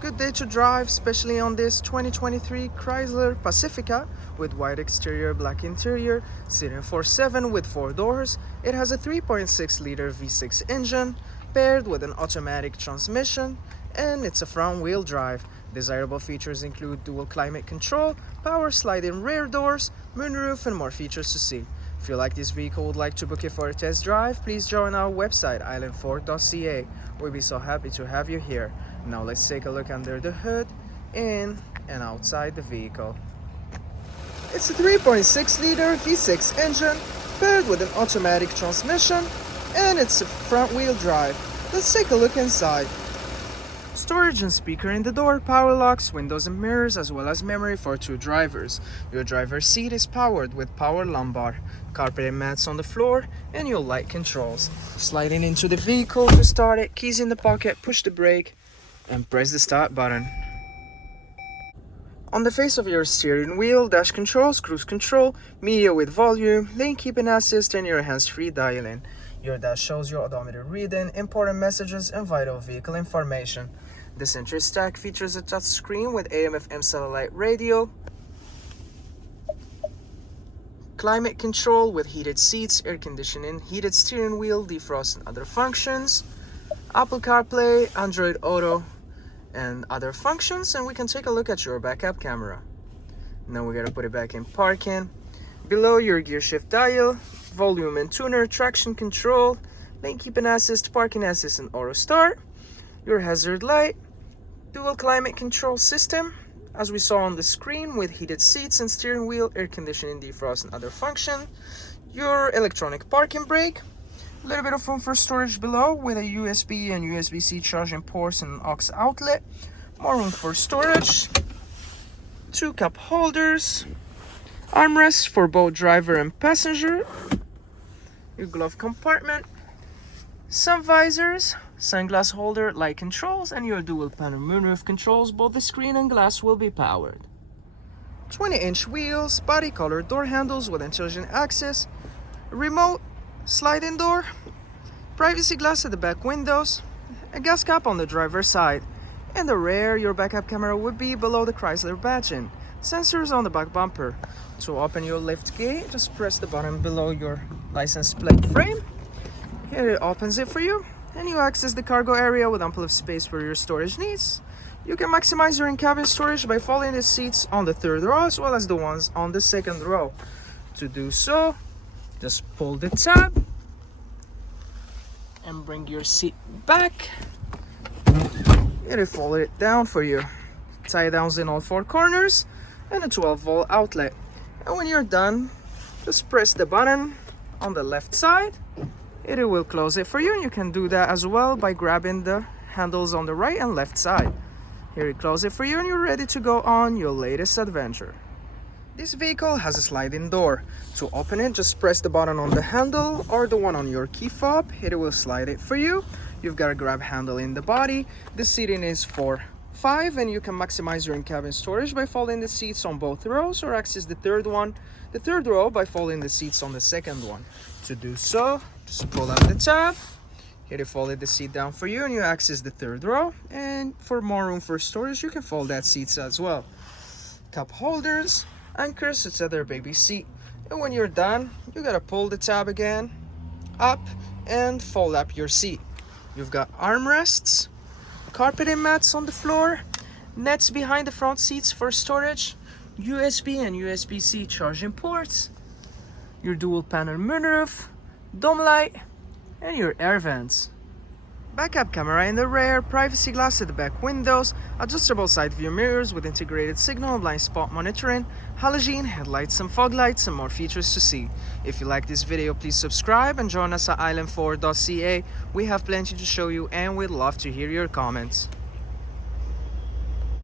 Good day to drive, especially on this 2023 Chrysler Pacifica with white exterior, black interior, sitting 4/7 with 4 doors. It has a 3.6-liter V6 engine paired with an automatic transmission, and it's a front-wheel drive. Desirable features include dual climate control, power sliding rear doors, moonroof, and more features to see. If you like this vehicle, would like to book it for a test drive, please join our website island4.ca. We'll be so happy to have you here. Now let's take a look under the hood, in and outside the vehicle. It's a 3.6-liter V6 engine paired with an automatic transmission, and it's a front-wheel drive. Let's take a look inside. Storage and speaker in the door, power locks, windows and mirrors, as well as memory for 2 drivers. Your driver's seat is powered with power lumbar, carpeted mats on the floor, and your light controls. Sliding into the vehicle to start it, keys in the pocket, push the brake, and press the start button. On the face of your steering wheel, dash controls, cruise control, media with volume, lane keeping assist, and your hands-free dialing. Your dash shows your odometer reading, important messages, and vital vehicle information. The center stack features a touch screen with AM/FM satellite radio, climate control with heated seats, air conditioning, heated steering wheel, defrost, and other functions, Apple CarPlay, Android Auto, and other functions. And we can take a look at your backup camera. Now we gotta put it back in parking. Below, your gear shift dial, volume and tuner, traction control, lane keeping assist, parking assist, and auto start. Your hazard light, dual climate control system, as we saw on the screen, with heated seats and steering wheel, air conditioning, defrost, and other function. Your electronic parking brake, a little bit of room for storage below with a USB and USB-C charging ports and an aux outlet. More room for storage. 2 cup holders, armrests for both driver and passenger. Your glove compartment, sun visors, sunglass holder, light controls, and your dual panel moonroof controls. Both the screen and glass will be powered. 20-inch wheels, body color door handles with intelligent access, remote sliding door, privacy glass at the back windows, a gas cap on the driver's side. In the rear, your backup camera would be below the Chrysler badging. Sensors on the back bumper. To open your lift gate, just press the button below your license plate frame. Here it opens it for you, and you access the cargo area with ample of space for your storage needs. You can maximize your in-cabin storage by folding the seats on the 3rd row as well as the ones on the 2nd row. To do so, just pull the tab and bring your seat back. It'll fold it down for you. Tie downs in all 4 corners and a 12-volt outlet. And when you're done, just press the button on the left side. It will close it for you, and you can do that as well by grabbing the handles on the right and left side. Here it closes it for you, and you're ready to go on your latest adventure. This vehicle has a sliding door. To open it, just press the button on the handle or the one on your key fob. It will slide it for you. You've got a grab handle in the body. The seating is for 5, and you can maximize your in-cabin storage by folding the seats on both rows, or access the 3rd row by folding the seats on the 2nd one. To do so, just pull out the tab. Here it folded the seat down for you, and you access the 3rd row. And for more room for storage, you can fold that seats as well. Cup holders, anchors, it's other baby seat. And when you're done, you gotta pull the tab again up and fold up your seat. You've got armrests, carpeted mats on the floor, nets behind the front seats for storage, USB and USB-C charging ports, your dual panel moonroof, dome light, and your air vents. Backup camera in the rear, privacy glass at the back windows, adjustable side view mirrors with integrated signal and blind spot monitoring, halogen headlights and fog lights, and more features to see. If you like this video, please subscribe and join us at island4.ca. We have plenty to show you, and we'd love to hear your comments.